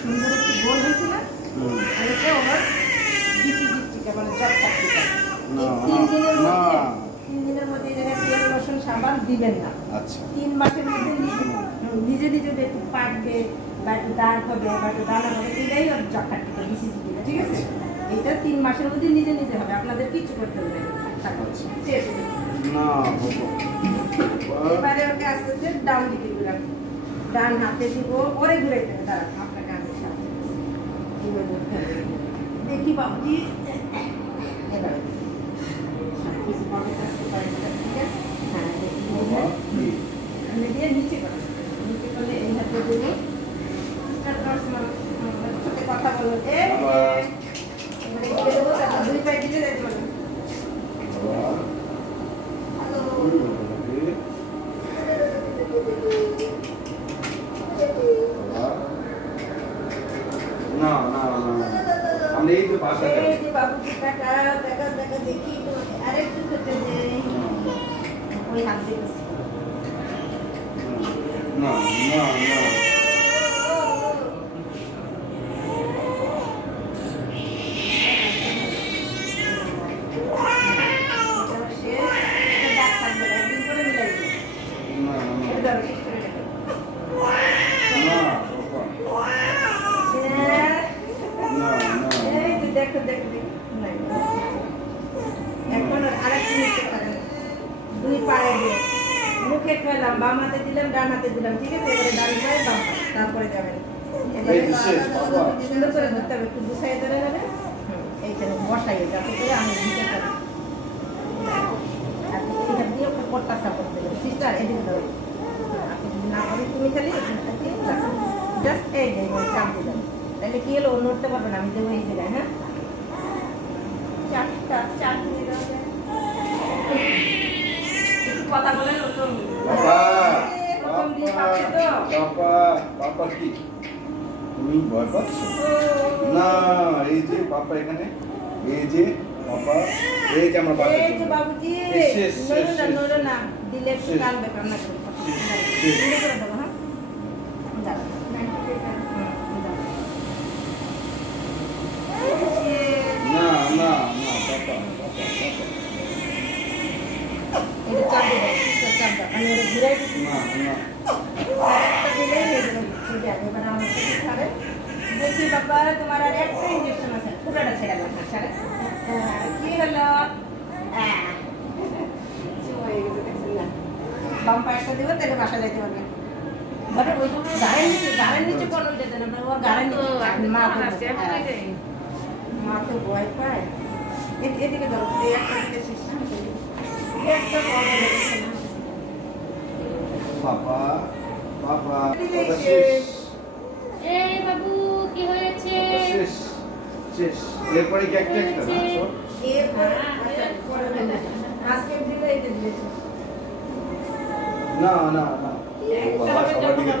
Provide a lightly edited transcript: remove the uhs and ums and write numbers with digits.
সুন্দর একটু গোল হয়েছিল এটা ওর বিসিজি টিকা মানে জটকা টিকা 3 দিনের মধ্যে তেল রসুন সাবান দিবেন না। আচ্ছা 3 মাসের মধ্যে নিজে নিজে একটু পাকবে বা একটু দাঁড় হবে বা একটু দানা হবে এটাই ওর জটকা টিকা বিসিজি টিকা ঠিক আছে। এটা 3 মাসের মধ্যে নিজে নিজে হবে আপনাদের কিছু করতে হবে না। এবারে ওকে আস্তে আস্তে ডাউন দিকে ঘুরান, ডান হাতে দিব ওরে ঘুরাইতে হবে দাঁড়ান আপনার কাঁধের সাথে দেখি বাবুজি এবারে কিছু ভাবে কাজতে পারেন ঠিক আছে। হ্যাঁ দিয়ে নিচে করেন, নিচে করলে এই হাতে দিব সাথে কথা বলো দুই পায়ে দিতে দেখতে পারেন। না না না আমি এই যে ভাষা এই যে বাবুজি টাকা টাকা টাকা দেখি আরেকটু করতে দে ওই হাত দিয়ে না না না দেখো দেখো এখন আরেকটু নিচে করেন, দুই পায়ে দিয়ে মুখে খেলাম বাম হাতে দিলাম ডান হাতে দিলাম ঠিক আছে। এবারে ডান পায়ে বাম তারপরে যাবেন সুন্দর করে ধরতে হবে, একটু গুছাই ধরে নেবে এইখানে বসাই যাতে করে আমি দিতে পারি। এইটা দিয়ে পট্টা সাপোর্ট দেবেন সিস্টার এদিকে ধরো আপনি যদি না পারেন তুমি খালি জাস্ট এই যে চাপ দিলাম তাহলে কি হলো নড়তে পারবেন আমি দেবো এই জায়গায়। হ্যাঁ কথা বলেন পাপা কি তুমি ভয় পাচ্ছ না? এই যে পাপা এখানে, এই যে পাপা এই যে আমার বাবা এই যে বাবুজি নড়ো না দিলে কাঁদবে কান্না করবে করে দেবো। হ্যাঁ না না না পাপা এটা চাপ দেবো চাপ দাও আমি ওরা ঘুরাই দিচ্ছি না না দিলেই হয়ে যাবে ঠিক আছে। এবার আমার সাথে খাবে দেখি বাবা তোমার আর একটা ইঞ্জেকশন আছে পুরোটা ছেড়ে দাও সারা কি হলো বাম পাশটা দেবো তাহলে বাসা যাইতে পারবে। বাট ওই গাড়ির নিচে কোনো যেতে না ওর গাড়ির নিচে মা তো ভয় পায়। এদিকে ধরো এই একটা দিকে সিস্টেম একটা পাপা পাপা এই বাবু কি হয়েছে? শেষ শেষ এরপরে কি একটা একটা না সব এরপরে আজকে দিলে এটা দিয়েছে না না না বাবা সবার দিকে